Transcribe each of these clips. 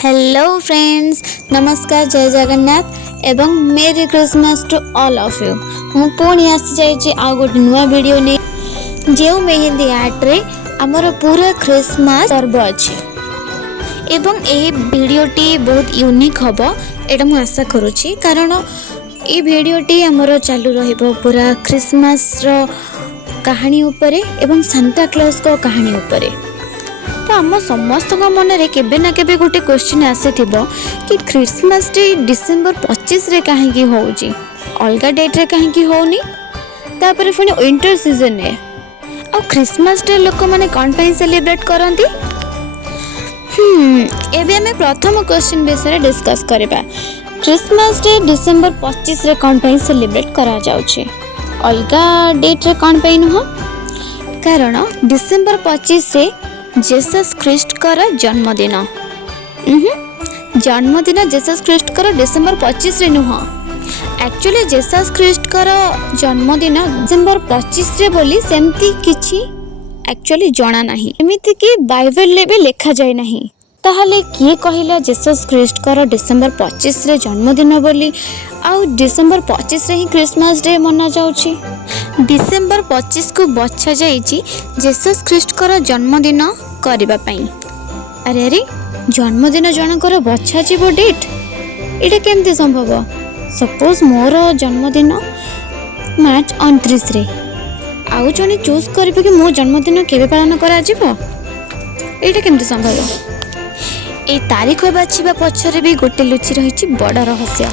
Hello friends, नमस्कार, जय जगन्नाथ एवं merry Christmas to all of you. मु पुणी आसी जाइए आ गोटे नुआ वीडियो नहीं जो मेहेंदी आर्ट रे आमर पूरा क्रिसमस पर्व अच्छी एवं ए वीडियोटी बहुत यूनिक हम एटा मु आशा करुच्ची कारण ये वीडियोटी आमर चालू रहिबो पूरा क्रिसमस रो कहानी उपरे एवं सांता क्लॉज को कहानी उपरे। तो आम समस्त मन में केबे ना केबे गोटे क्वेश्चन आसी कि क्रिसमस डे डिसेंबर 25 रे कहीं होउची अलग डेट रे कहीं होनी तापर पुणी विंटर सीजन ने आ क्रिसमस डे लोक माने कौन पे सेलिब्रेट करती। एबे हमें प्रथम क्वेश्चन विषय डिस्कस करबा। क्रिसमस डे डिसेंबर 25 रे कौन पे सेलिब्रेट करा जाउछे अलग डेट रे कौन पे नुह कारण डिसेंबर 25 रे जेसस ख्रिस्ट कर जन्मदिन। जन्मदिन जेसस ख्रिस्ट कर डिसेंबर 25 रे नुह एक्चुअली जेसस ख्रिस्ट कर जन्मदिन डिसेंबर 25 रे बोली सेमती किछि एक्चुअली जणा नाही एमिति कि बाइबल ले भी लिखा जाय नाही। ताहले किए कहिला जेसस ख्रिस्ट कर डिसेंबर 25 रे जन्मदिन बोली आउ डिसेंबर 25 रे ही क्रिसमस डे मना जाउछि। डिसेंबर 25 को बछा जाइछि जेसस ख्रिस्ट कर जन्मदिन करबा पई। अरे अरे जन्मदिन जनकर बछा जीवो डेट एटा केमती संभव। सपोज मोर जन्मदिन मार्च 29 रे आउ जने चूज करबे कि मो जन्मदिन केबे पालन करा जीवो एटा केमती संभव। ए तारीख बाछिबा पछरे भी गोटे लुचि रहिछि बड़ रहस्य।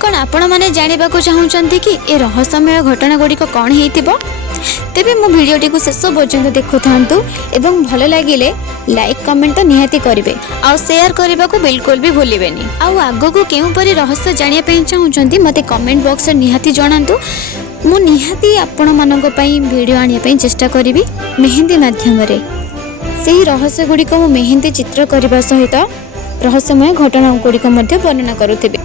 कौन आपण माने जानिबा को चाहउचंती कि ए रहस्यमय घटना गुडी को कौन हेतिबो तेबे मो वीडियोटी को शेष पर्यंत देखु थांतु एवं भल लागिले लाइक कमेंट तो निहाती करिवे आ शेयर करबा को बिल्कुल भी भूलिबेनी। आ आगो को केउ परि रहस्य जानिया पई चाहउचंती मते कमेंट बॉक्स रे निहाती जणांतु। मु निहाती आपण मानक पई वीडियो आनिया पई चेष्टा करिवि मेहेंदी माध्यम रे। सेही रहस्य गुडी को मेहेंदी चित्र करबा सहित रहस्यमय घटना गुड़िक वर्णना करुथिबे।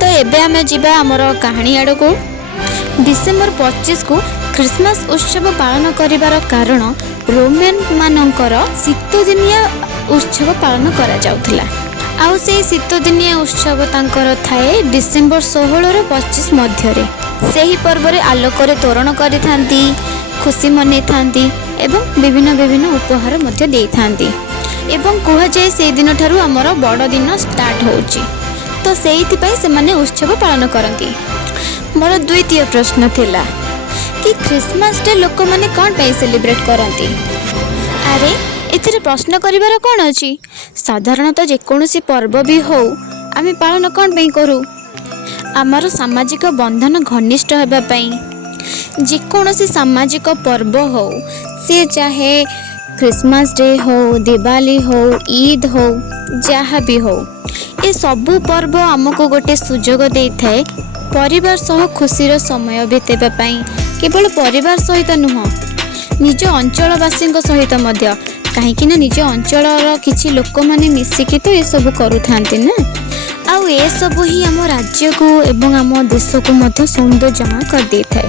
तो एबे आमे जिबा हमर कहानी आड़ को। डिसेंबर 25 को क्रिसमस उत्सव पालन करिवार कारण रोमन मानकर शीतदिनिया उत्सव पालन करा जाउथला। आउ से शीतदिनिया उत्सव तांकर थाए डिसेंबर 16 रो 25 मध्य रे। सेही पर्व रे आलोक रे तोरण करि थांती, खुशी मनै थांती एवं विभिन्न विभिन्न उपहार मध्य देई थांती एवं कह जाए से दिन ठारू हमर बड़ दिन स्टार्ट होउची। तो सेहिति पई से माने उत्सव पालन करती। मोर द्वितीय प्रश्न थिला कि क्रिसमस डे लोक माने कौन पे सेलिब्रेट करती। अरे एथिरे प्रश्न करिवार कौन अछि। साधारणतः जेकोसी पर्व भी हो आमे पालन कौन पे करू आमर सामाजिक बंधन घनिष्ठ हेबा पई। जेकोसी सामाजिक पर्व हो से चाहे क्रिसमस डे हो, दिवाली हो, ईद हो, जहाँ भी हो ए सबू पर्व आमको गोटे सुजोग दे थाए परिवार सह खुशीर समय बितेबा पई। केवल परिवार सहित नुह निज अंचलवासी सहित मध्य कहीं निज अंचल किछि लोक माने मिसिकी तो ये सब करू थांती ना। आउ ए सब ही आम राज्य को एवं आम देश को मध्य सौंदर्यमय कर दे थाए।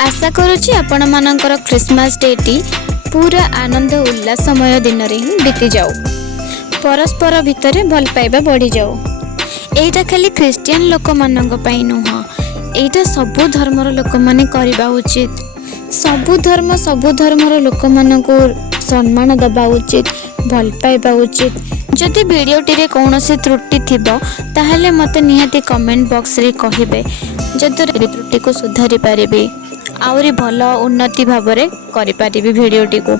आशा करुछि आपण मानकर क्रिसमस डे टी पूरा आनंद उल्लासमय दिन रे ही बीती जाऊ। परस्पर भितर भल पाइबा बढ़ी जाऊ। एटा खाली क्रिश्चियन लोक मानक पई नुह एटा सबु धर्मर लोक माने करबा उचित। सबु धर्मर लोक मानकु सम्मान दबा उचित, भल पाइबा उचित। जदि वीडियोटी रे कौनसी त्रुटि थिबो ताहले मते निहाती कमेंट बॉक्स रे कहिबे जदि त्रुटि को सुधारी पारिबे आउरी भल उन्नति भाबरे करि पारिबे वीडियोटी को।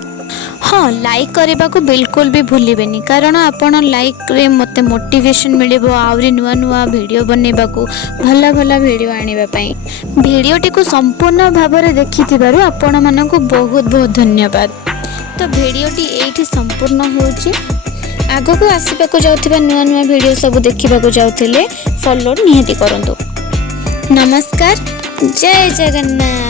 हाँ, लाइक करने को बिल्कुल भी भूलिबेनी कारण आपण लाइक रे मते मोटिवेशन मिलिबो आउरी नुआ नुआ वीडियो बनेबा को भला भला वीडियो आनिबा पई। वीडियोटी को संपूर्ण भाबरे देखिथिबारु आपण मानकु बहुत बहुत धन्यवाद। तो वीडियोटी एठी संपूर्ण होउची। आगो को आसीबा को जाउथिबा नुआ नुआ वीडियो सब देखिबा को जाउथिले फॉलो निहाती करंतु। नमस्कार, जय जगन्नाथ।